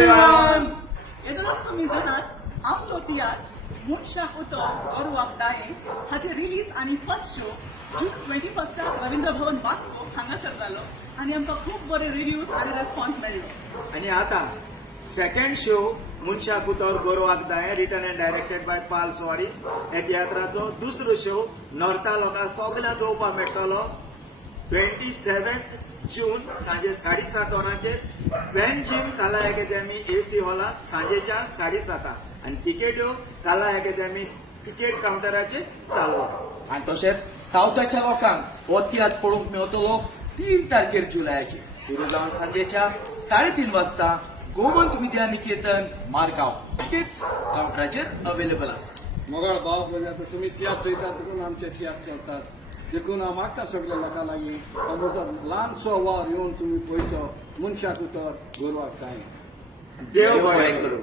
everyone. येदोनच तुम्ही जाणात आमचो tiatr MONXAK UTOR GORVAK DHAYEM हाचे रिलीज आणि फर्स्ट शो जून 21 रवींद्र भवन वास्को हांगासर जालो आणि आमकां खूप बरे रिव्ह्यूज आणि रेस्पॉन्स मेळ्ळो. आणि आता second show MONXAK UTOR GORVAK DHAYEM written and directed by Soares ह्या तियात्राचो दुसरो शो नॉर्था लोकांक सगळ्यांक चोवपाक मेळटलो 27 जून सांजे 7:30 वरांचेर वॅन जिम कला अकॅडमी AC हॉलात सांजेच्या 7:30 आणि तिकेट्यो कला अकॅडमी तिकेट काउंटराचेर चालू. आणि तशेंच सावथाच्या लोकांक हो तियात्र पळोवंक मेळटलो 3 तारखेर जुलयाचे सुरू जावन सांजेच्या 3:30 वाजता गोमंत विद्या निकेतन मारगांव तिकेट्स काउंटराचेर अवेलेबल आसा. मोगाळ भाव भयणी तुम्ही तियात्र चयतात देखून आमचे तियात्र चलतात देखून हांव मागता सगळ्या लोकां लागीं अमृता ल्हानसो वार येवन तुम्ही पळयचो MONXAK UTOR GORVAK DHAYEM. देव बरें करूं.